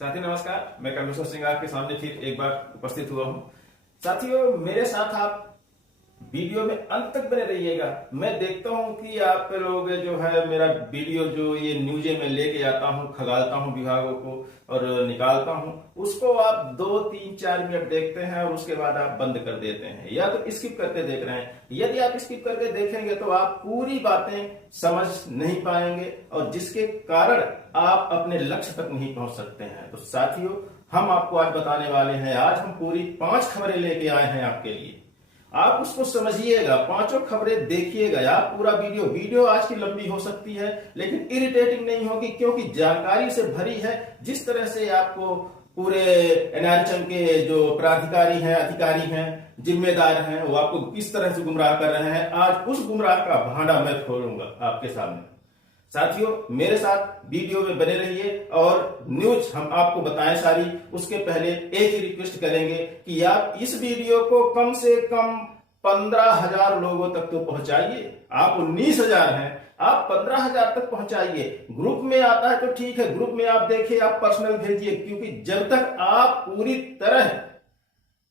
साथी नमस्कार, मैं कमलेश्वर सिंह आपके सामने फिर एक बार उपस्थित हुआ हूँ। साथियों, मेरे साथ आप वीडियो में अंत तक बने रहिएगा। मैं देखता हूँ कि आप लोग जो है मेरा वीडियो जो ये न्यूज़े में लेके आता हूँ, खगालता हूँ विभागों को और निकालता हूँ, उसको आप 2-3-4 मिनट देखते हैं और उसके बाद आप बंद कर देते हैं या तो स्किप करके देख रहे हैं। यदि आप स्किप करके देखेंगे तो आप पूरी बातें समझ नहीं पाएंगे और जिसके कारण आप अपने लक्ष्य तक नहीं पहुंच सकते हैं। तो साथियों, हम आपको आज बताने वाले हैं, आज हम पूरी 5 खबरें लेके आए हैं आपके लिए। आप उसको समझिएगा, 5 खबरें देखिएगा। आप पूरा वीडियो आज की लंबी हो सकती है लेकिन इरिटेटिंग नहीं होगी, क्योंकि जानकारी से भरी है। जिस तरह से आपको पूरे एनआरएचएम के जो प्राधिकारी हैं, अधिकारी हैं, जिम्मेदार हैं, वो आपको किस तरह से गुमराह कर रहे हैं, आज उस गुमराह का भांडा मैं खोलूंगा आपके सामने। साथियों, मेरे साथ वीडियो में बने रहिए और न्यूज हम आपको बताएं सारी। उसके पहले एक ही रिक्वेस्ट करेंगे कि आप इस वीडियो को कम से कम 15,000 लोगों तक तो पहुंचाइए। आप 19,000 हैं, आप 15,000 तक पहुंचाइए। ग्रुप में आता है तो ठीक है, ग्रुप में आप देखिए, आप पर्सनल भेजिए, क्योंकि जब तक आप पूरी तरह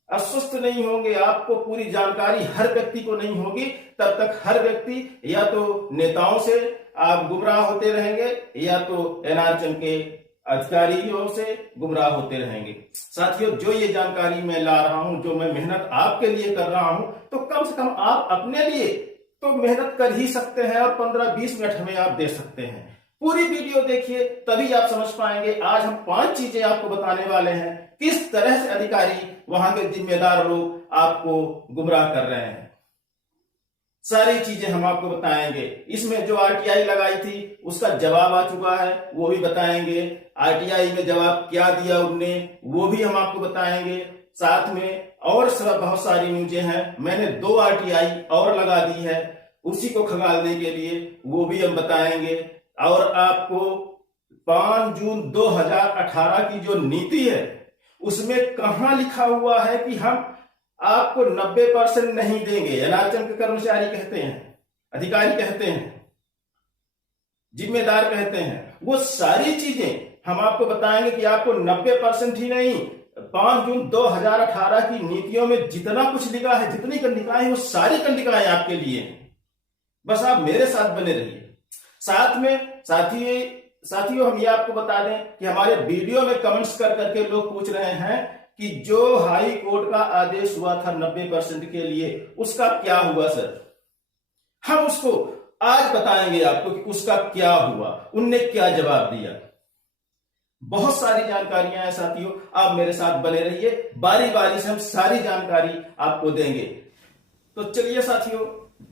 अस्वस्थ नहीं होंगे, आपको पूरी जानकारी हर व्यक्ति को नहीं होगी, तब तक हर व्यक्ति या तो नेताओं से आप गुमराह होते रहेंगे या तो एनआरएचएम के अधिकारियों से गुमराह होते रहेंगे। साथियों, जो ये जानकारी मैं ला रहा हूं, जो मैं मेहनत आपके लिए कर रहा हूं, तो कम से कम आप अपने लिए तो मेहनत कर ही सकते हैं और 15-20 मिनट हमें आप दे सकते हैं। पूरी वीडियो देखिए, तभी आप समझ पाएंगे। आज हम 5 चीजें आपको बताने वाले हैं, किस तरह से अधिकारी, वहां के जिम्मेदार लोग आपको गुमराह कर रहे हैं। सारी चीजें हम आपको बताएंगे। इसमें जो आरटीआई लगाई थी उसका जवाब आ चुका है, वो भी बताएंगे। आरटीआई में जवाब क्या दिया उनने, वो भी हम आपको बताएंगे। साथ में और बहुत सारी न्यूजें हैं। मैंने 2 आरटीआई और लगा दी है उसी को खगालने के लिए, वो भी हम बताएंगे। और आपको 5 जून 2018 की जो नीति है उसमें कहां लिखा हुआ है कि हम आपको 90% नहीं देंगे। एनआरएचएम के कर्मचारी कहते हैं, अधिकारी कहते हैं, जिम्मेदार कहते हैं, वो सारी चीजें हम आपको बताएंगे कि आपको 90% ही नहीं, 5 जून 2018 की नीतियों में जितना कुछ लिखा है, जितनी कंडिकाएं, वो सारी कंडिकाएं आपके लिए हैं। बस आप मेरे साथ बने रहिए। साथ में साथियों, हम ये आपको बता दें कि हमारे वीडियो में कमेंट्स कर करके लोग पूछ रहे हैं कि जो हाई कोर्ट का आदेश हुआ था 90% के लिए, उसका क्या हुआ सर। हम उसको आज बताएंगे आपको कि उसका क्या हुआ, उनने क्या जवाब दिया। बहुत सारी जानकारियां हैं साथियों, आप मेरे साथ बने रहिए। बारी बारी से हम सारी जानकारी आपको देंगे। तो चलिए साथियों,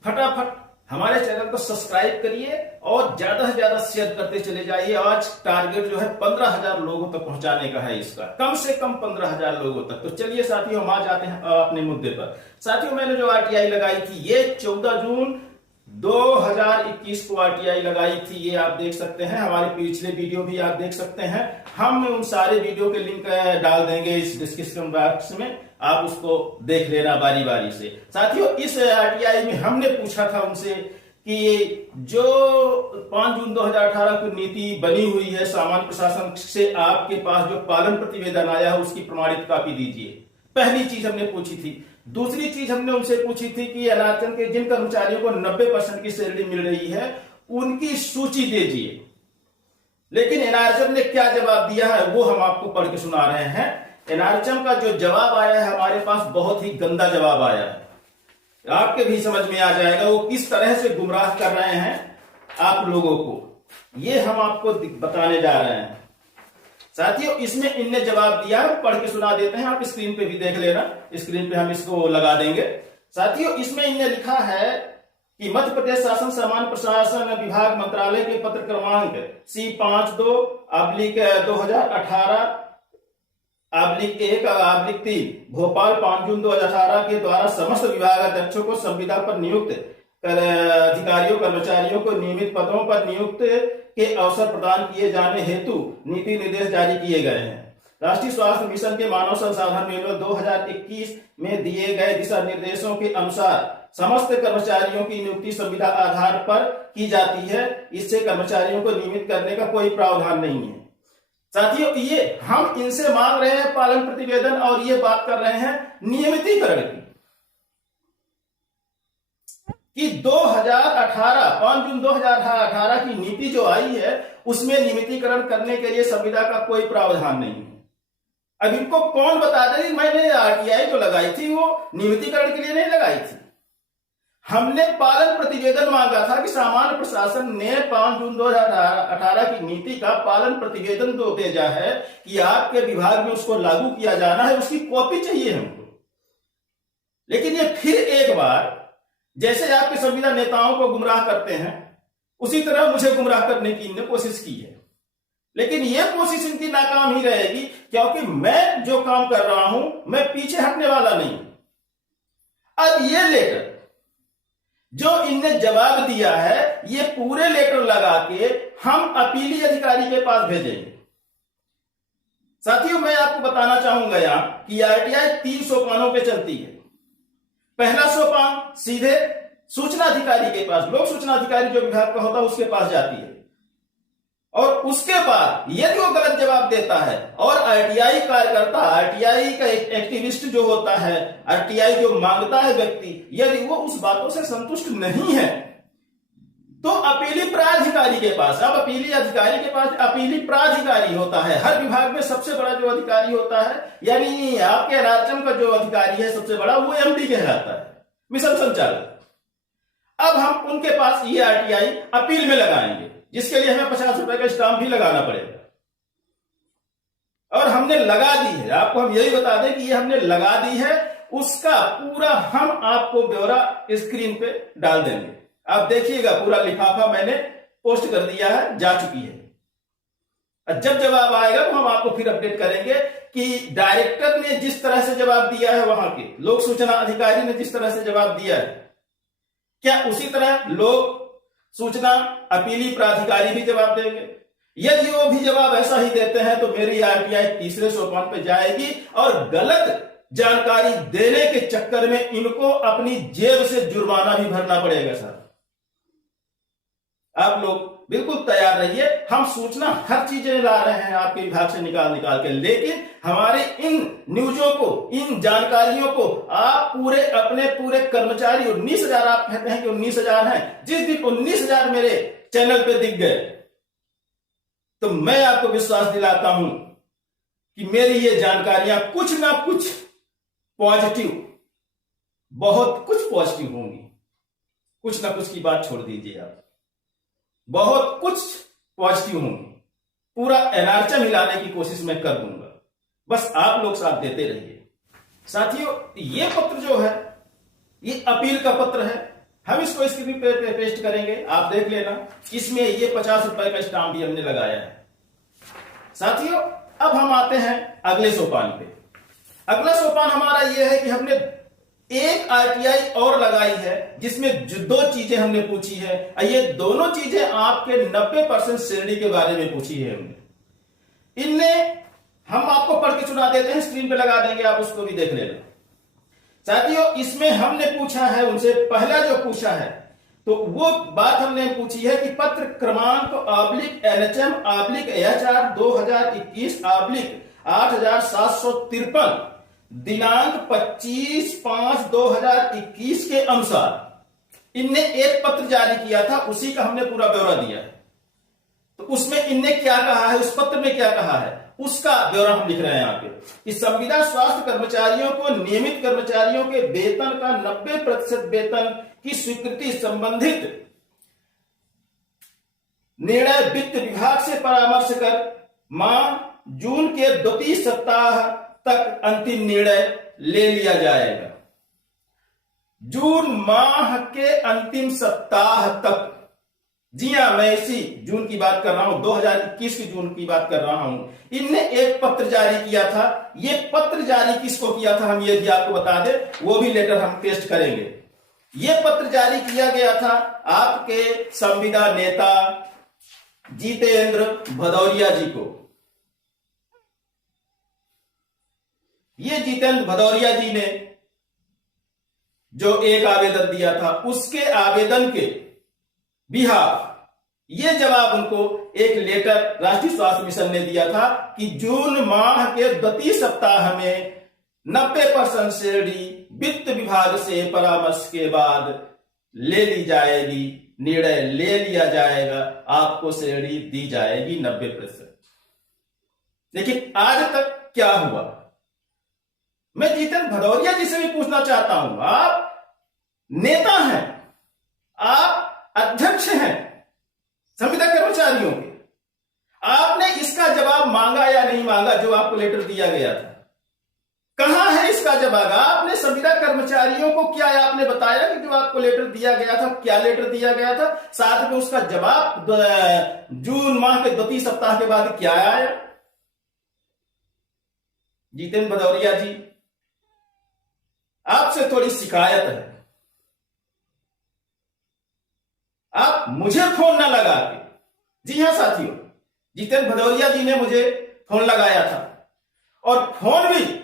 फटाफट हमारे चैनल को सब्सक्राइब करिए और ज्यादा से ज्यादा शेयर करते चले जाइए। आज टारगेट जो है 15,000 लोगों तक पहुंचाने का है, इसका कम से कम 15,000 लोगों तक। तो चलिए साथियों, हम आ जाते हैं अपने मुद्दे पर। साथियों, मैंने जो आरटीआई लगाई थी, ये 14 जून 2021 को आरटीआई लगाई थी। ये आप देख सकते हैं, हमारे पिछले वीडियो भी आप देख सकते हैं। हम उन सारे वीडियो के लिंक डाल देंगे इस डिस्क्रिप्शन बॉक्स में, आप उसको देख लेना बारी बारी से। साथियों, इस आरटीआई में हमने पूछा था उनसे कि जो 5 जून 2018 को नीति बनी हुई है, सामान्य प्रशासन से आपके पास जो पालन प्रतिवेदन आया है उसकी प्रमाणित कॉपी दीजिए। पहली चीज हमने पूछी थी। दूसरी चीज हमने उनसे पूछी थी कि एनआरएचएम के जिन कर्मचारियों को 90% की सैलरी मिल रही है उनकी सूची दीजिए। लेकिन एनआरएचएम ने क्या जवाब दिया है वो हम आपको पढ़ के सुना रहे हैं। एनआरएचएम का जो जवाब आया है हमारे पास, बहुत ही गंदा जवाब आया है। आपके भी समझ में आ जाएगा वो किस तरह से गुमराह कर रहे हैं आप लोगों को, ये हम आपको बताने जा रहे हैं। साथियों, इसमें इनने जवाब दिया है, पढ़ के सुना देते हैं, आप स्क्रीन पे भी देख लेना। स्क्रीन पे हम इसको लगा देंगे। साथियों, इसमें इनने लिखा है कि मध्य प्रदेश शासन सामान्य प्रशासन विभाग मंत्रालय के पत्र क्रमांक C52/2018/1/3 भोपाल 5 जून 2018 के द्वारा समस्त विभागाध्यक्षों को संविदा पर नियुक्त अधिकारियों कर्मचारियों को नियमित पदों पर नियुक्त के अवसर प्रदान किए जाने हेतु नीति निर्देश जारी किए गए हैं। राष्ट्रीय स्वास्थ्य मिशन के मानव संसाधन मैनुअल 2021 में दिए गए दिशा निर्देशों के अनुसार समस्त कर्मचारियों की नियुक्ति संविदा आधार पर की जाती है। इससे कर्मचारियों को नियमित करने का कोई प्रावधान नहीं है। साथियों, ये हम इनसे मांग रहे हैं पालन प्रतिवेदन और ये बात कर रहे हैं नियमितीकरण की, कि 2018 5 जून 2018 की नीति जो आई है उसमें नियमितीकरण करने के लिए संविदा का कोई प्रावधान नहीं है। अब इनको कौन बता दे कि मैंने आरटीआई जो लगाई थी वो नियमितीकरण के लिए नहीं लगाई थी। हमने पालन प्रतिवेदन मांगा था कि सामान्य प्रशासन ने 5 जून 2018 की नीति का पालन प्रतिवेदन तो भेजा है कि आपके विभाग में उसको लागू किया जाना है, उसकी कॉपी चाहिए हमको। लेकिन ये फिर एक बार जैसे आपके संविदा नेताओं को गुमराह करते हैं उसी तरह मुझे गुमराह करने की इन्होंने कोशिश की है, लेकिन यह कोशिश इनकी नाकाम ही रहेगी, क्योंकि मैं जो काम कर रहा हूं मैं पीछे हटने वाला नहीं। अब ये लेटर जो इनने जवाब दिया है ये पूरे लेटर लगा के हम अपीली अधिकारी के पास भेजेंगे। साथियों, मैं आपको बताना चाहूंगा यहां कि आरटीआई 3 सोपानों पे चलती है। पहला सोपान सीधे सूचना अधिकारी के पास, लोक सूचना अधिकारी जो विभाग का होता है उसके पास जाती है, और उसके बाद यदि वो गलत जवाब देता है और आरटीआई कार्यकर्ता, आरटीआई का एक एक्टिविस्ट जो होता है, आरटीआई जो मांगता है व्यक्ति, यदि वो उस बातों से संतुष्ट नहीं है तो अपीली प्राधिकारी के पास। अब अपीली अधिकारी के पास अपीली प्राधिकारी होता है, हर विभाग में सबसे बड़ा जो अधिकारी होता है, यानी आपके राज्य का जो अधिकारी है सबसे बड़ा, वो एमडी कहलाता है, मिशन संचालक। अब हम उनके पास ये आरटीआई अपील में लगाएंगे, जिसके लिए हमें 50 रुपए का स्टाम्प भी लगाना पड़ेगा, और हमने लगा दी है। आपको हम यही बता दें कि ये हमने लगा दी है, उसका पूरा हम आपको ब्यौरा स्क्रीन पे डाल देंगे। आप देखिएगा, पूरा लिफाफा मैंने पोस्ट कर दिया है, जा चुकी है। जब जवाब आएगा तो हम आपको फिर अपडेट करेंगे कि डायरेक्टर ने जिस तरह से जवाब दिया है, वहां के लोक सूचना अधिकारी ने जिस तरह से जवाब दिया है, क्या उसी तरह लोक सूचना अपीली प्राधिकारी भी जवाब देंगे। यदि वो भी जवाब ऐसा ही देते हैं तो मेरी आरटीआई तीसरे सोपान पे जाएगी, और गलत जानकारी देने के चक्कर में इनको अपनी जेब से जुर्माना भी भरना पड़ेगा। सर, आप लोग बिल्कुल तैयार रहिए, हम सूचना हर चीजें ला रहे हैं आपके विभाग से निकाल के, लेकिन हमारे इन न्यूजों को, इन जानकारियों को आप पूरे अपने पूरे कर्मचारी, 19,000 आप कहते हैं कि 19,000 हैं, जिस दिन 19,000 मेरे चैनल पे दिख गए तो मैं आपको विश्वास दिलाता हूं कि मेरी ये जानकारियां कुछ ना कुछ पॉजिटिव, बहुत कुछ पॉजिटिव होंगी। कुछ ना कुछ की बात छोड़ दीजिए आप, बहुत कुछ पॉजिटिव होंगे। पूरा एनआरएचएम हिलाने की कोशिश मैं कर दूंगा, बस आप लोग साथ देते रहिए। साथियों, ये पत्र जो है ये अपील का पत्र है, हम इसको स्क्रीन पे पेस्ट करेंगे, आप देख लेना। इसमें ये 50 रुपए का स्टाम्प भी हमने लगाया है। साथियों, अब हम आते हैं अगले सोपान पे। अगला सोपान हमारा ये है कि हमने एक आरटीआई और लगाई है, जिसमें 2 चीजें हमने पूछी है। ये दोनों चीजें आपके 90% श्रेणी के बारे में पूछी है हमने। इनने हम आपको पढ़ के सुना देते हैं, स्क्रीन पे लगा देंगे, आप उसको भी देख लेना। साथियों, इसमें हमने पूछा है उनसे, पहला जो पूछा है तो वो बात हमने पूछी है कि पत्र क्रमांक /NHM/HR 2021/8753 दिनांक 25/5/2021 के अनुसार इनने एक पत्र जारी किया था, उसी का हमने पूरा ब्यौरा दिया है। तो उसमें इनने क्या कहा है, उस पत्र में क्या कहा है, उसका ब्यौरा हम लिख रहे हैं यहां पे कि संविदा स्वास्थ्य कर्मचारियों को नियमित कर्मचारियों के वेतन का 90% वेतन की स्वीकृति संबंधित निर्णय वित्त विभाग से परामर्श कर माह जून के द्वितीय सप्ताह तक अंतिम निर्णय ले लिया जाएगा। जून माह के अंतिम सप्ताह तक, जी हां, मैं इसी जून की बात कर रहा हूं, 2021 की जून की बात कर रहा हूं। इनने एक पत्र जारी किया था। ये पत्र जारी किसको किया था हम ये भी आपको बता दें, वो भी लेटर हम पेस्ट करेंगे। ये पत्र जारी किया गया था आपके संविदा नेता जितेंद्र भदौरिया जी को। ये जितेंद्र भदौरिया जी ने जो एक आवेदन दिया था, उसके आवेदन के बिहाफ ये जवाब उनको एक लेटर राष्ट्रीय स्वास्थ्य मिशन ने दिया था कि जून माह के द्वितीय सप्ताह में 90% श्रेणी वित्त विभाग से परामर्श के बाद ले ली जाएगी, निर्णय ले लिया जाएगा, आपको श्रेणी दी जाएगी 90%। लेकिन आज तक क्या हुआ? मैं जितेंद्र भदौरिया जी से भी पूछना चाहता हूं, आप नेता हैं, आप अध्यक्ष हैं संविदा कर्मचारियों के, आपने इसका जवाब मांगा या नहीं मांगा जो आपको लेटर दिया गया था? कहां है इसका जवाब? आपने संविदा कर्मचारियों को क्या आपने बताया कि जो आपको लेटर दिया गया था, क्या लेटर दिया गया था? साथ में उसका जवाब जून माह के द्वितीय सप्ताह के बाद क्या आया? जितेंद्र भदौरिया जी, आपसे थोड़ी शिकायत है, आप मुझे फोन ना लगा के, जी हां साथियों, जितेंद्र भदौरिया जी ने मुझे फोन लगाया था और फोन भी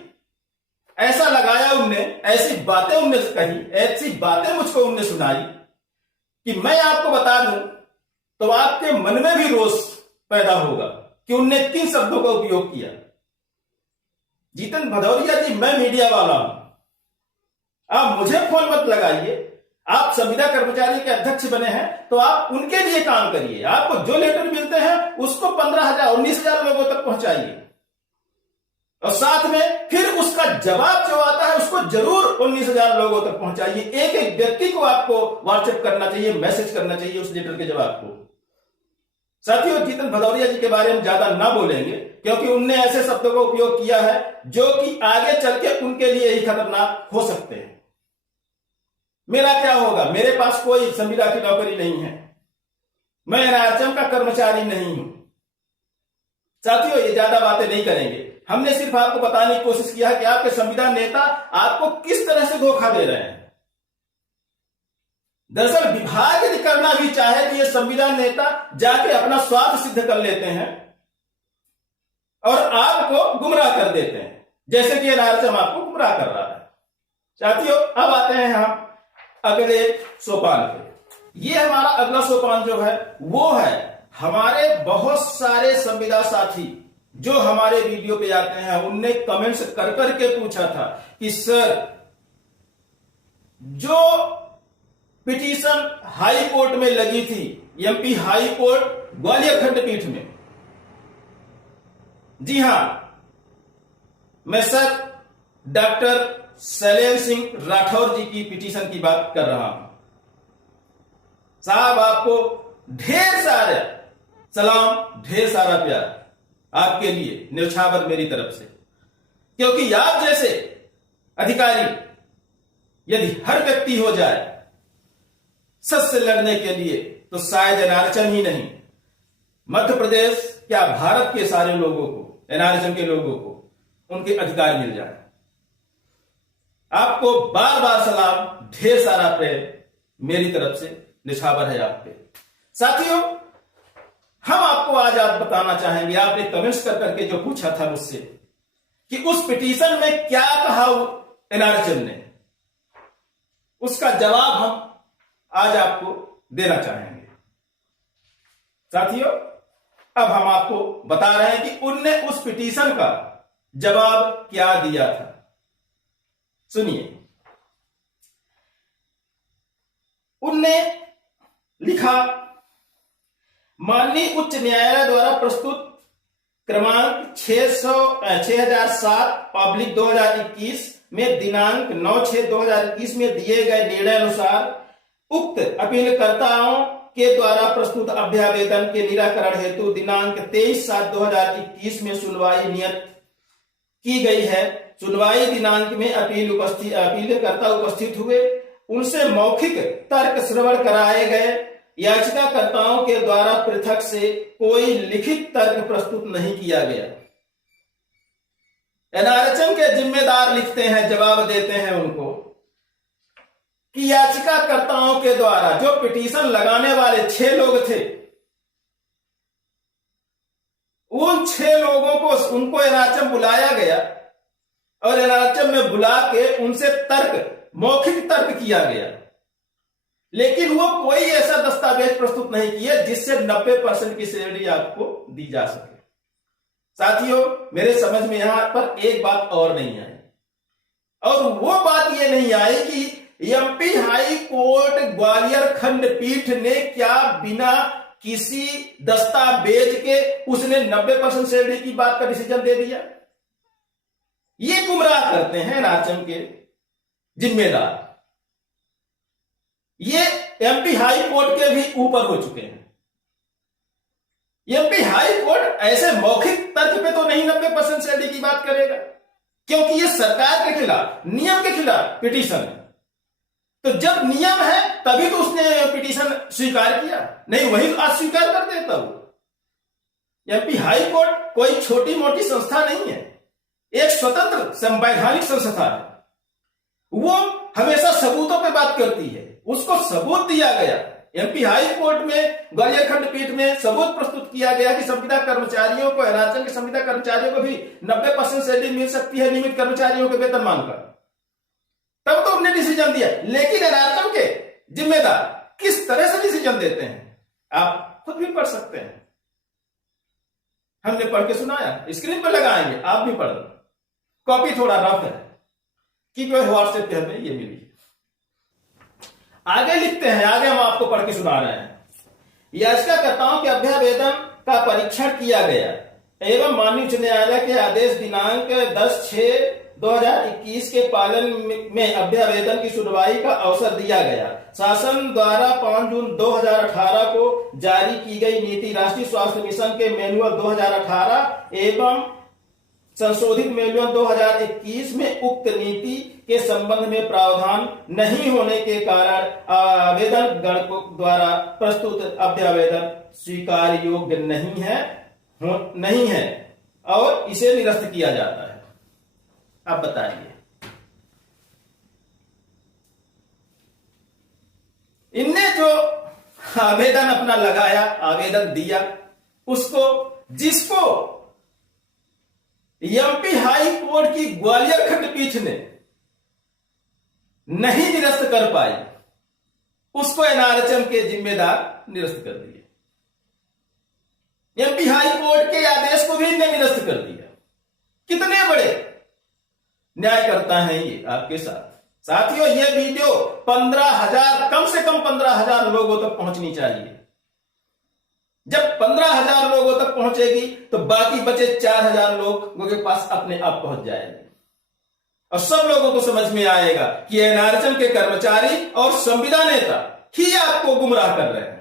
ऐसा लगाया उनने, ऐसी बातें उनने कही, ऐसी बातें मुझको उनने सुनाई कि मैं आपको बता दूं तो आपके मन में भी रोष पैदा होगा कि उनने किन शब्दों का उपयोग किया। जितेंद्र भदौरिया जी, मैं मीडिया वाला हूं, आप मुझे फोन मत लगाइए। आप संविदा कर्मचारी के अध्यक्ष बने हैं तो आप उनके लिए काम करिए। आपको जो लेटर मिलते हैं उसको 15,000 19,000 लोगों तक पहुंचाइए और साथ में फिर उसका जवाब जो आता है उसको जरूर 19,000 लोगों तक पहुंचाइए। एक एक व्यक्ति को आपको व्हाट्सएप करना चाहिए, मैसेज करना चाहिए उस लेटर के जवाब को। साथियों, जितेंद्र भदौरिया जी के बारे में ज्यादा ना बोलेंगे क्योंकि उनने ऐसे शब्दों का उपयोग किया है जो कि आगे चल के उनके लिए ही खतरनाक हो सकते हैं। मेरा क्या होगा? मेरे पास कोई संविदा की नौकरी नहीं है, मैं एनआरएचएम का कर्मचारी नहीं हूं। साथियों, ये ज्यादा बातें नहीं करेंगे, हमने सिर्फ आपको बताने की कोशिश किया है कि आपके संविदा नेता आपको किस तरह से धोखा दे रहे हैं। दरअसल विभाग यदि करना भी चाहे तो ये संविदा नेता जाके अपना स्वार्थ सिद्ध कर लेते हैं और आपको गुमराह कर देते हैं, जैसे कि एनआरएचएम आपको गुमराह कर रहा है। साथियों, अब आते हैं हम अगले सोपान पे। ये हमारा अगला सोपान जो है वो है हमारे बहुत सारे संविदा साथी जो हमारे वीडियो पे आते हैं, उनने कमेंट्स कर करके पूछा था कि सर, जो पिटीशन हाई कोर्ट में लगी थी, एमपी हाई कोर्ट ग्वालियर खंडपीठ में, जी हां, मैं सर डॉक्टर शैलेंद्र सिंह राठौर जी की पिटीशन की बात कर रहा हूं। साहब, आपको ढेर सारे सलाम, ढेर सारा प्यार आपके लिए न्यौछावर मेरी तरफ से, क्योंकि आप जैसे अधिकारी यदि हर व्यक्ति हो जाए सच से लड़ने के लिए तो शायद एनआरएचएम ही नहीं, मध्य प्रदेश क्या भारत के सारे लोगों को, एनआरएचएम के लोगों को उनके अधिकार मिल जाए। आपको बार बार सलाम, ढेर सारा प्रेम मेरी तरफ से निछावर है आप पे। साथियों, हम आपको आज बताना चाहेंगे, आपने कमेंट्स कर करके जो पूछा था मुझसे कि उस पिटीशन में क्या कहा एनआरएचएम ने, उसका जवाब हम आज आपको देना चाहेंगे। साथियों, अब हम आपको बता रहे हैं कि उनने उस पिटीशन का जवाब क्या दिया था। सुनिए, उनने लिखा, माननीय उच्च न्यायालय द्वारा प्रस्तुत क्रमांक 6007/2021 में दिनांक 9/6/2021 में दिए गए निर्णय अनुसार उक्त अपीलकर्ताओं के द्वारा प्रस्तुत अभ्यावेदन के निराकरण हेतु दिनांक 23/7/2021 में सुनवाई नियत की गई है। सुनवाई दिनांक में अपीलकर्ता उपस्थित हुए, उनसे मौखिक तर्क श्रवण कराए गए। याचिकाकर्ताओं के द्वारा पृथक से कोई लिखित तर्क प्रस्तुत नहीं किया गया। एनआरएचएम के जिम्मेदार लिखते हैं, जवाब देते हैं उनको कि याचिकाकर्ताओं के द्वारा, जो पिटीशन लगाने वाले 6 लोग थे, उन 6 लोगों को उनको एनआरएचएम बुलाया गया और एनआरएचएम में बुला के उनसे तर्क, मौखिक तर्क किया गया। लेकिन वो कोई ऐसा दस्तावेज प्रस्तुत नहीं किया जिससे 90% की सैलरी आपको दी जा सके। साथियों, मेरे समझ में यहां पर एक बात और नहीं आई, और वो बात ये नहीं आई कि एमपी हाई कोर्ट ग्वालियर खंडपीठ ने क्या बिना किसी दस्तावेज के उसने 90% सैलरी की बात का डिसीजन दे दिया। ये गुमराह करते हैं राजचंद के जिम्मेदार। ये एमपी हाई कोर्ट के भी ऊपर हो चुके हैं। एमपी हाई कोर्ट ऐसे मौखिक तर्क पे तो नहीं 90% सैलरी की बात करेगा, क्योंकि ये सरकार के खिलाफ, नियम के खिलाफ पिटीशन है। तो जब नियम है तभी तो उसने पिटीशन स्वीकार किया, नहीं वही अस्वीकार कर देता। वो एमपी हाई कोर्ट कोई छोटी मोटी संस्था नहीं है, एक स्वतंत्र संवैधानिक संस्था है। वो हमेशा सबूतों पे बात करती है, उसको सबूत दिया गया। एमपी हाई कोर्ट में ग्वालियर खंडपीठ में सबूत प्रस्तुत किया गया कि संविदा कर्मचारियों को, राजचंद के संविदा कर्मचारियों को भी 90% सैलरी मिल सकती है नियमित कर्मचारियों के वेतनमान का। तब तो उन्होंने डिसीजन दिया। लेकिन राजचंद के जिम्मेदार किस तरह से डिसीजन देते हैं आप खुद भी पढ़ सकते हैं। हमने पढ़ के सुनाया, स्क्रीन पर लगाएंगे, आप भी पढ़ लो। कॉपी थोड़ा रफ है क्योंकि व्हाट्सएप पे हमें ये मिली। आगे लिखते हैं, आगे हम आपको पढ़ के सुना रहे हैं। याचिकाकर्ताओं के अभ्यावेदन का परीक्षण किया गया एवं माननीय उच्च न्यायालय के आदेश दिनांक 10/6/2021 के पालन में अभ्यावेदन की सुनवाई का अवसर दिया गया। शासन द्वारा 5 जून 2018 को जारी की गई नीति राष्ट्रीय स्वास्थ्य मिशन के मैनुअल 2018 एवं संशोधित मैनुअल 2021 में उक्त नीति के संबंध में प्रावधान नहीं होने के कारण आवेदन गण द्वारा प्रस्तुत अभ्यावेदन स्वीकार योग्य नहीं है और इसे निरस्त किया जाता है। अब बताइए, इनने जो आवेदन अपना लगाया, आवेदन दिया, उसको जिसको एमपी हाई कोर्ट की ग्वालियर खंडपीठ ने नहीं निरस्त कर पाई, उसको एनआरएचएम के जिम्मेदार निरस्त कर दिए। एमपी हाई कोर्ट के आदेश को भी इन्हें निरस्त कर दिया। कितने बड़े न्यायकर्ता हैं ये आपके साथ। साथियों, ये वीडियो 15,000, कम से कम 15,000 लोगों तक पहुंचनी चाहिए। जब 15,000 लोगों तक पहुंचेगी तो बाकी बचे 4,000 लोगों के पास अपने आप पहुंच जाएगी और सब लोगों को समझ में आएगा कि एनआरएचएम के कर्मचारी और संविदा नेता ही आपको गुमराह कर रहे हैं।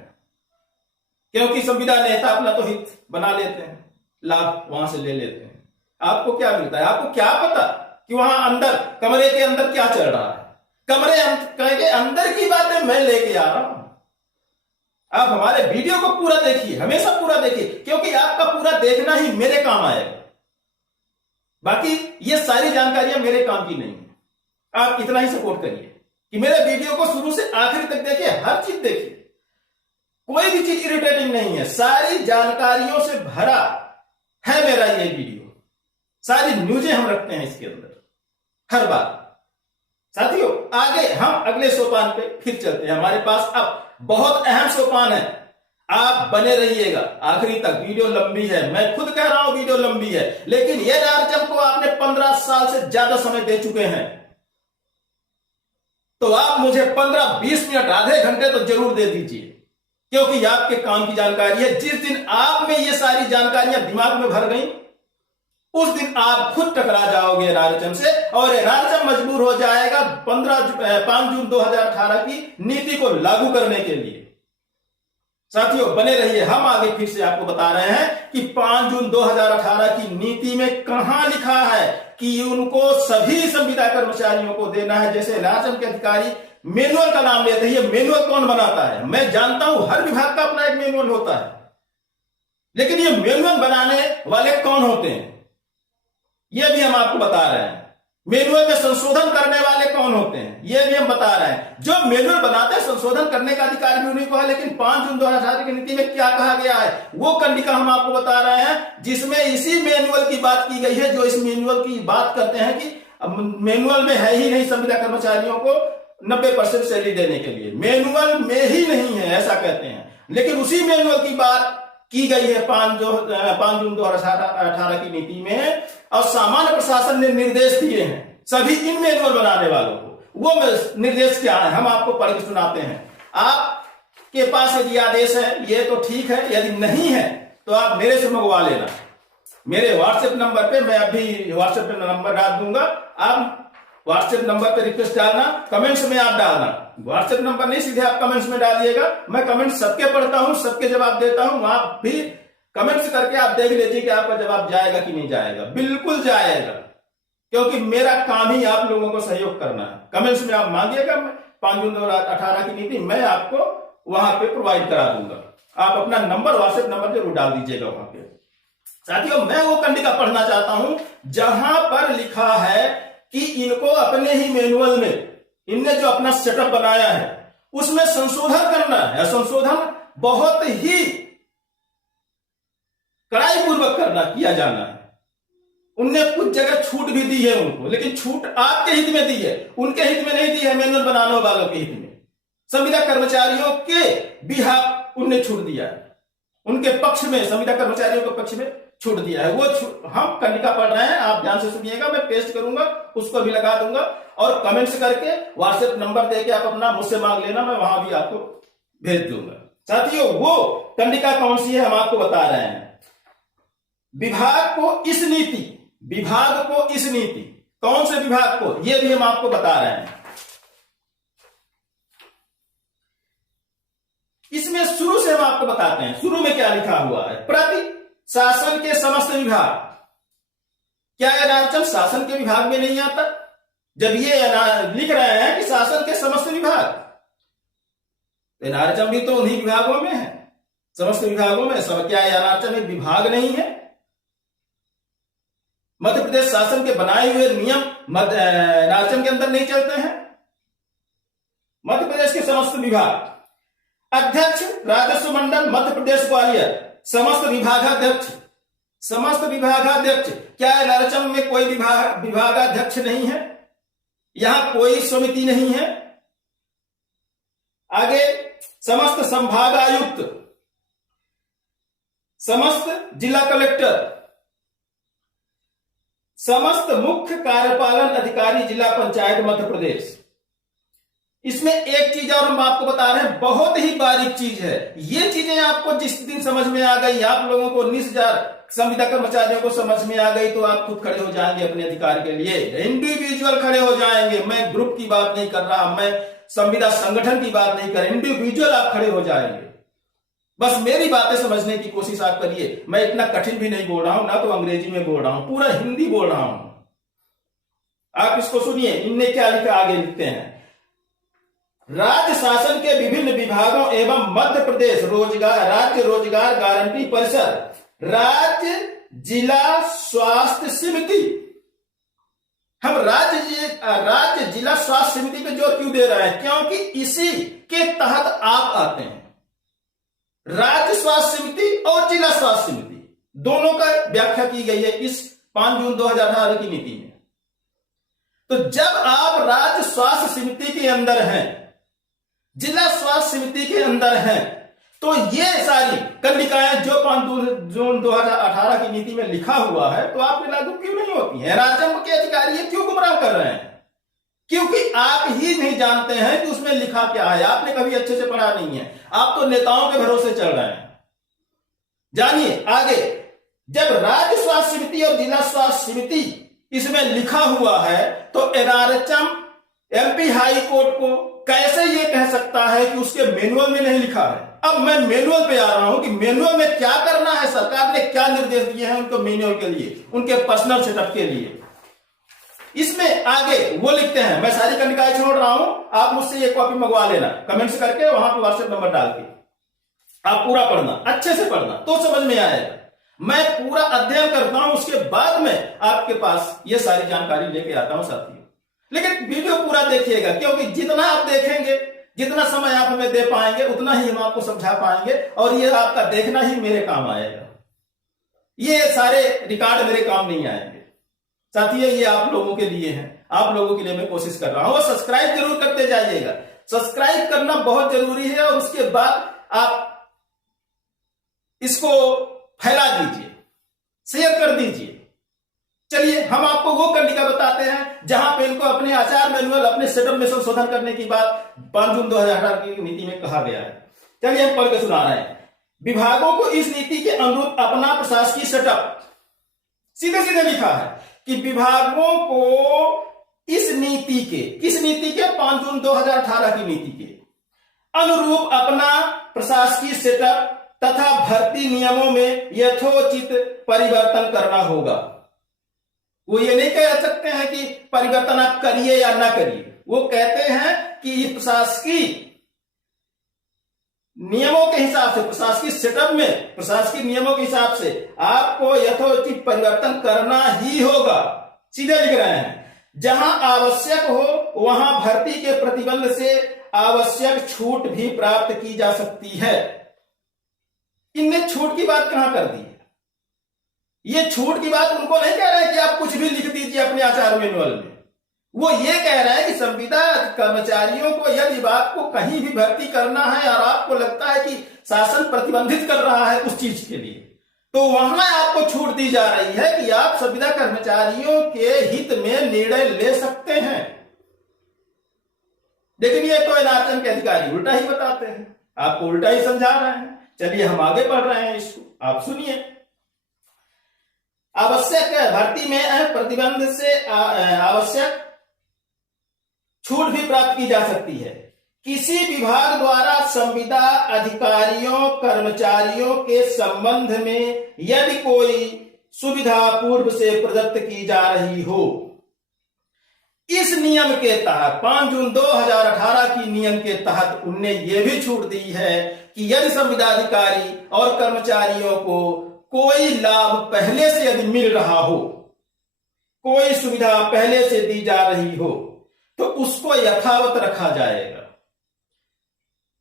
क्योंकि संविदा नेता अपना तो हित बना लेते हैं, लाभ वहां से ले लेते हैं। आपको क्या मिलता है? आपको क्या पता कि वहां अंदर, कमरे के अंदर क्या चल रहा है? कमरे के अंदर की बातें मैं लेके आ रहा हूं। आप हमारे वीडियो को पूरा देखिए, हमेशा पूरा देखिए, क्योंकि आपका पूरा देखना ही मेरे काम आएगा। बाकी ये सारी जानकारियां मेरे काम की नहीं है। आप इतना ही सपोर्ट करिए कि मेरे वीडियो को शुरू से आखिर तक देखिए, हर चीज देखिए, कोई भी चीज इरिटेटिंग नहीं है, सारी जानकारियों से भरा है मेरा ये वीडियो। सारी न्यूजें हम रखते हैं इसके अंदर हर बार। साथियों, आगे हम अगले सोपान पे फिर चलते हैं। हमारे पास अब बहुत अहम सोपान है, आप बने रहिएगा आखिरी तक। वीडियो लंबी है, मैं खुद कह रहा हूं वीडियो लंबी है, लेकिन ये एनआरएचएम को आपने 15 साल से ज्यादा समय दे चुके हैं, तो आप मुझे 15-20 मिनट, आधे घंटे तो जरूर दे दीजिए, क्योंकि आपके काम की जानकारी है। जिस दिन आप में ये सारी जानकारियां दिमाग में भर गई, उस दिन आप खुद टकरा जाओगे एनआरएचएम से और एनआरएचएम मजबूर हो जाएगा 5 जून 2018 की नीति को लागू करने के लिए। साथियों, बने रहिए, हम आगे फिर से आपको बता रहे हैं कि 5 जून 2018 की नीति में कहां लिखा है कि उनको सभी संविदा कर्मचारियों को देना है। जैसे एनआरएचएम के अधिकारी मैनुअल का नाम लेते हैं, ये मैनुअल कौन बनाता है? मैं जानता हूं हर विभाग का अपना एक मैनुअल होता है, लेकिन ये मैनुअल बनाने वाले कौन होते हैं ये भी हम आपको बता रहे हैं। मैनुअल में संशोधन करने वाले कौन होते हैं ये भी हम बता रहे हैं। जो मैनुअल बनाते हैं, संशोधन करने का अधिकार भी उन्हीं को है, लेकिन 5 जून 2018 की नीति में क्या कहा गया है वो कंडिका हम आपको बता रहे हैं, जिसमें इसी मैनुअल की बात की गई है। जो इस मैनुअल की बात करते हैं कि मैनुअल में है ही नहीं संविदा कर्मचारियों को 90% सैलरी देने के लिए। मैनुअल में ही नहीं है ऐसा कहते हैं, लेकिन उसी मैनुअल की बात की गई है 5 जून 2018 की नीति में, और सामान्य प्रशासन ने निर्देश दिए हैं सभी इन मैनुअल बनाने वालों को। वो निर्देश क्या है हम आपको पढ़ के सुनाते हैं। आपके पास यदि आदेश है ये तो ठीक है, यदि नहीं है तो आप मेरे से मंगवा लेना। मेरे व्हाट्सएप नंबर पे, मैं अभी व्हाट्सएप पे नंबर डाल दूंगा, आप व्हाट्सएप नंबर पे रिक्वेस्ट डालना, कमेंट्स में आप डालना। व्हाट्सएप नंबर नहीं, सीधे आप कमेंट्स में डालिएगा। मैं कमेंट सबके पढ़ता हूं, सबके जवाब देता हूं। आप भी कमेंट्स करके आप देख लीजिए कि आपका जवाब जाएगा कि नहीं जाएगा। बिल्कुल जाएगा, क्योंकि मेरा काम ही आप लोगों को सहयोग करना है। कमेंट्स में आप मांगिएगा, 5 जून 2018 की नीति मैं आपको वहां पे प्रोवाइड करा दूंगा। आप अपना नंबर, व्हाट्सएप नंबर जरूर डाल दीजिएगा वहां पे। साथियों, मैं वो कंडिका पढ़ना चाहता हूं जहां पर लिखा है कि इनको अपने ही मैनुअल में, इनने जो अपना सेटअप बनाया है उसमें संशोधन करना है। संशोधन बहुत ही कड़ाई पूर्वक किया जाना है। उनने कुछ जगह छूट भी दी है उनको, लेकिन छूट आपके हित में दी है, उनके हित में नहीं दी है, मैनुअल बनाने वालों के हित में। संविदा कर्मचारियों के बिहाफ उनने छूट दिया है, उनके पक्ष में, संविदा कर्मचारियों के पक्ष में छूट दिया है। वो हम कंडिका पढ़ रहे हैं, आप ध्यान से सुनिएगा। मैं पेस्ट करूंगा, उसको भी लगा दूंगा, और कमेंट्स करके व्हाट्सएप नंबर देके आप अपना मुझसे मांग लेना, मैं वहां भी आपको भेज दूंगा। साथियों, वो कंडिका कौन सी है हम आपको बता रहे हैं। विभाग को इस नीति, कौन से विभाग को, ये भी हम आपको बता रहे हैं। इसमें शुरू से हम आपको बताते हैं, शुरू में क्या लिखा हुआ है। प्रति शासन के समस्त विभाग। क्या एनआरएचएम शासन के विभाग में नहीं आता? जब ये लिख रहे हैं कि शासन के समस्त विभाग, एनआरएचएम भी तो उन्हीं विभागों में है, समस्त विभागों में। सब क्या एनआरएचएम एक विभाग नहीं है? मध्य प्रदेश शासन के बनाए हुए नियम एनआरएचएम के अंदर नहीं चलते हैं? मध्य प्रदेश के समस्त विभाग, अध्यक्ष राजस्व मंडल मध्य प्रदेश ग्वालियर, समस्त विभागाध्यक्ष। क्या एनआरएचएम में कोई विभागाध्यक्ष नहीं है? यहां कोई समिति नहीं है। आगे, समस्त संभागायुक्त, समस्त जिला कलेक्टर, समस्त मुख्य कार्यपालन अधिकारी जिला पंचायत मध्य प्रदेश। इसमें एक चीज और हम आपको बता रहे हैं, बहुत ही बारीक चीज है। ये चीजें आपको जिस दिन समझ में आ गई, आप लोगों को 19,000 संविदा कर्मचारियों को समझ में आ गई, तो आप खुद खड़े हो जाएंगे अपने अधिकार के लिए। इंडिविजुअल खड़े हो जाएंगे। मैं ग्रुप की बात नहीं कर रहा, मैं संविदा संगठन की बात नहीं कर रहा, इंडिविजुअल आप खड़े हो जाएंगे। बस मेरी बातें समझने की कोशिश आप करिए। मैं इतना कठिन भी नहीं बोल रहा हूं, ना तो अंग्रेजी में बोल रहा हूं, पूरा हिंदी बोल रहा हूं। आप इसको सुनिए, इनने क्या लिखा, आगे लिखते हैं। राज्य शासन के विभिन्न विभागों एवं मध्य प्रदेश राज्य रोजगार गारंटी परिषद, राज्य जिला स्वास्थ्य समिति। हम राज्य जिला स्वास्थ्य समिति पे जोर क्यों दे रहे हैं? क्योंकि इसी के तहत आप आते हैं। राज्य स्वास्थ्य समिति और जिला स्वास्थ्य समिति दोनों का व्याख्या की गई है इस 5 जून 2018 की नीति में। तो जब आप राज्य स्वास्थ्य समिति के अंदर हैं, जिला स्वास्थ्य समिति के अंदर हैं, तो ये सारी कंडिकाएं जो 5 जून 2018 की नीति में लिखा हुआ है, तो आप पे लागू क्यों नहीं होती है? राज्य के अधिकारी ये क्यों गुमराह कर रहे हैं? क्योंकि आप ही नहीं जानते हैं कि उसमें लिखा क्या है। आपने कभी अच्छे से पढ़ा नहीं है, आप तो नेताओं के भरोसे चल रहे हैं। जानिए आगे, जब राज्य स्वास्थ्य समिति और जिला स्वास्थ्य समिति इसमें लिखा हुआ है, तो एनआरएचएम एमपी हाई कोर्ट को कैसे ये कह सकता है कि उसके मैनुअल में नहीं लिखा है? अब मैं मैनुअल पे आ रहा हूं कि मैनुअल में क्या करना है, सरकार ने क्या निर्देश दिए हैं उनको मैनुअल के लिए, उनके पर्सनल सेटअप के लिए। इसमें आगे वो लिखते हैं, मैं सारी कंडिकाएं छोड़ रहा हूं, आप मुझसे ये कॉपी मंगवा लेना कमेंट्स करके, वहां पे व्हाट्सएप नंबर डाल के आप पूरा पढ़ना, अच्छे से पढ़ना, तो समझ में आएगा। मैं पूरा अध्ययन करता हूं, उसके बाद में आपके पास ये सारी जानकारी लेके आता हूं साथियों। लेकिन वीडियो पूरा देखिएगा, क्योंकि जितना आप देखेंगे, जितना समय आप हमें दे पाएंगे, उतना ही हम आपको समझा पाएंगे, और ये आपका देखना ही मेरे काम आएगा। ये सारे रिकॉर्ड मेरे काम नहीं आएंगे। साथियों ये आप लोगों के लिए है, आप लोगों के लिए मैं कोशिश कर रहा हूं। और सब्सक्राइब जरूर करते जाइएगा, सब्सक्राइब करना बहुत जरूरी है। और उसके बाद आप इसको फैला दीजिए, शेयर कर दीजिए। चलिए हम आपको वो कंडिका बताते हैं जहां पे इनको अपने आचार मैनुअल, अपने सेटअप में संशोधन करने की बात 5 जून 2018 की नीति में कहा गया है। चलिए हम पढ़ के सुना रहे हैं। विभागों को इस नीति के अनुरूप अपना प्रशासकीय सेटअप, सीधे सीधे लिखा है कि विभागों को इस नीति के, किस नीति के, 5 जून 2018 की नीति के अनुरूप अपना प्रशासकीय सेटअप तथा भर्ती नियमों में यथोचित परिवर्तन करना होगा। वो ये नहीं कह सकते हैं कि परिवर्तन आप करिए या ना करिए, वो कहते हैं कि इस प्रशासकीय नियमों के हिसाब से, प्रशासकीय सेटअप में प्रशासकीय नियमों के हिसाब से आपको यथोचित परिवर्तन करना ही होगा। सीधे लिख रहे हैं, जहां आवश्यक हो वहां भर्ती के प्रतिबंध से आवश्यक छूट भी प्राप्त की जा सकती है। इनने छूट की बात कहां कर दी है? ये छूट की बात उनको नहीं कह रहे हैं कि आप कुछ भी लिख दीजिए अपने आचार मैनुअल में। वो ये कह रहे हैं कि संविदा कर्मचारियों को यदि आपको कहीं भी भर्ती करना है और आपको लगता है कि शासन प्रतिबंधित कर रहा है उस चीज के लिए, तो वहां आपको छूट दी जा रही है कि आप संविदा कर्मचारियों के हित में निर्णय ले सकते हैं। लेकिन ये तो एनआरएचएम के अधिकारी उल्टा ही बताते हैं, आपको उल्टा ही समझा रहे हैं। चलिए हम आगे बढ़ रहे हैं, इसको आप सुनिए। आवश्यक भर्ती में प्रतिबंध से आवश्यक छूट भी प्राप्त की जा सकती है। किसी विभाग द्वारा संविदा अधिकारियों कर्मचारियों के संबंध में यदि कोई सुविधा पूर्व से प्रदत्त की जा रही हो, इस नियम के तहत 5 जून 2018 की नियम के तहत उनने ये भी छूट दी है कि यदि संविदा अधिकारी और कर्मचारियों को कोई लाभ पहले से यदि मिल रहा हो, कोई सुविधा पहले से दी जा रही हो, तो उसको यथावत रखा जाएगा।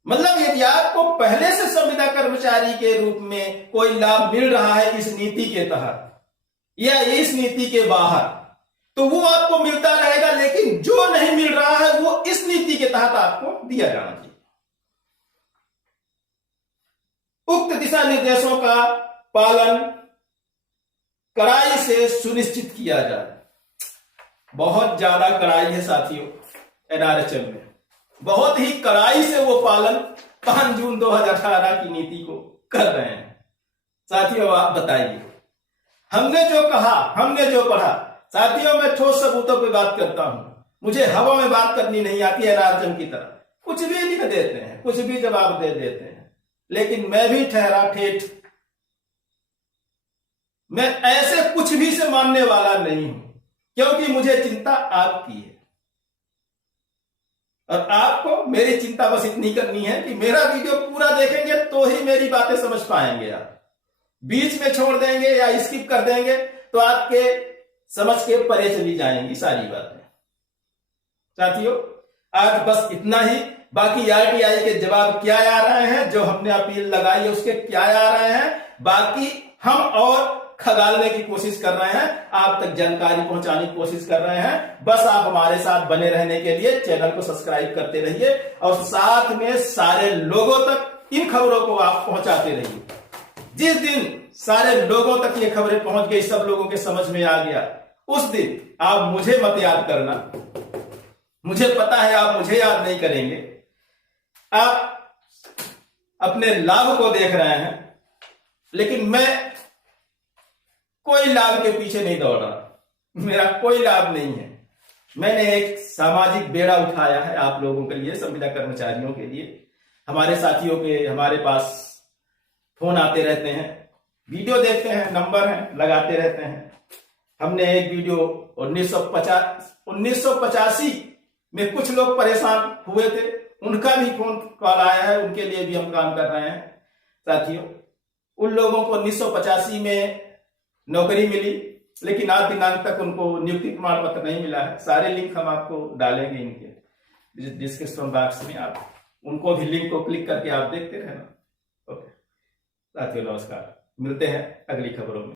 मतलब यदि आपको पहले से संविदा कर्मचारी के रूप में कोई लाभ मिल रहा है इस नीति के तहत या इस नीति के बाहर, तो वो आपको मिलता रहेगा। लेकिन जो नहीं मिल रहा है वो इस नीति के तहत आपको दिया जाना चाहिए। उक्त दिशा निर्देशों का पालन कड़ाई से सुनिश्चित किया जाए। बहुत ज्यादा कड़ाई है साथियों, एनआरएचएम में बहुत ही कड़ाई से वो पालन 5 जून 2018 की नीति को कर रहे हैं। साथियों आप बताइए, हमने जो कहा, हमने जो पढ़ा, साथियों मैं ठोस सबूतों पे बात करता हूं, मुझे हवा में बात करनी नहीं आती एनआरएचएम की तरह। कुछ भी लिख देते हैं, कुछ भी जवाब दे देते हैं, लेकिन मैं भी ठहरा ठेठ, मैं ऐसे कुछ भी से मानने वाला नहीं हूं, क्योंकि मुझे चिंता आपकी है और आपको मेरी चिंता बस इतनी करनी है कि मेरा वीडियो पूरा देखेंगे तो ही मेरी बातें समझ पाएंगे। आप बीच में छोड़ देंगे या स्किप कर देंगे तो आपके समझ के परे चली जाएंगी सारी बातें। साथियों आज बस इतना ही। बाकी आरटीआई के जवाब क्या आ रहे हैं, जो हमने अपील लगाई है उसके क्या आ रहे हैं, बाकी हम और खगालने की कोशिश कर रहे हैं, आप तक जानकारी पहुंचाने की कोशिश कर रहे हैं। बस आप हमारे साथ बने रहने के लिए चैनल को सब्सक्राइब करते रहिए और साथ में सारे लोगों तक इन खबरों को आप पहुंचाते रहिए। जिस दिन सारे लोगों तक ये खबरें पहुंच गई, सब लोगों के समझ में आ गया, उस दिन आप मुझे मत याद करना। मुझे पता है आप मुझे याद नहीं करेंगे, आप अपने लाभ को देख रहे हैं, लेकिन मैं कोई लाभ के पीछे नहीं दौड़ रहा, मेरा कोई लाभ नहीं है। मैंने एक सामाजिक बेड़ा उठाया है आप लोगों के लिए, संविदा कर्मचारियों के लिए। हमारे साथियों के हमारे पास फोन आते रहते हैं, वीडियो देखते हैं, नंबर हैं, लगाते रहते हैं। हमने एक वीडियो 1985 में कुछ लोग परेशान हुए थे, उनका भी फोन कॉल आया है, उनके लिए भी हम काम कर रहे हैं। साथियों उन लोगों को 1985 में नौकरी मिली, लेकिन आज दिनांक तक उनको नियुक्ति प्रमाण पत्र नहीं मिला है। सारे लिंक हम आपको डालेंगे इनके डिस्क्रिप्शन बॉक्स में, आप उनको भी लिंक को क्लिक करके आप देखते रहना। ओके साथियों नमस्कार, मिलते हैं अगली खबरों में।